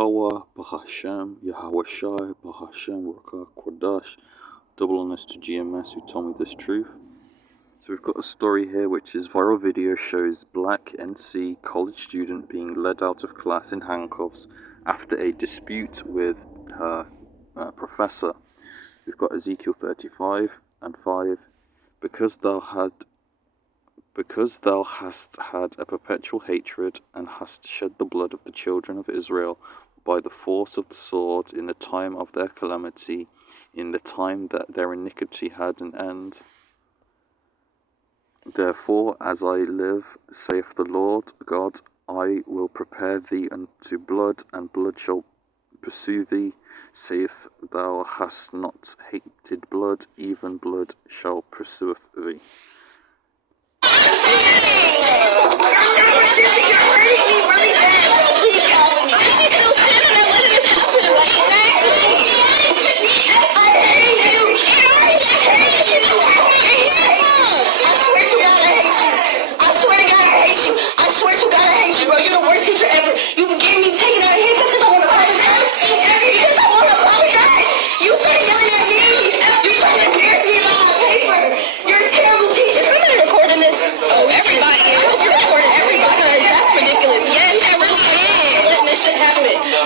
YAHAWAH, BAHASHAM, YAHAWASHI, BAHASHAM, RAWCHAA, QADASH. Double honors to GMS who told me this truth. So we've got a story here which is viral video shows black NC college student being led out of class in handcuffs after a dispute with her professor. We've got Ezekiel 35:5. Because thou hast had a perpetual hatred, and hast shed the blood of the children of Israel by the force of the sword in the time of their calamity, in the time that their iniquity had an end. Therefore, as I live, saith the Lord God, I will prepare thee unto blood, and blood shall pursue thee. Saith thou hast not hated blood, even blood shall pursueth thee.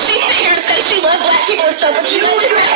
She sit here and say she loves black people and stuff, but you know what?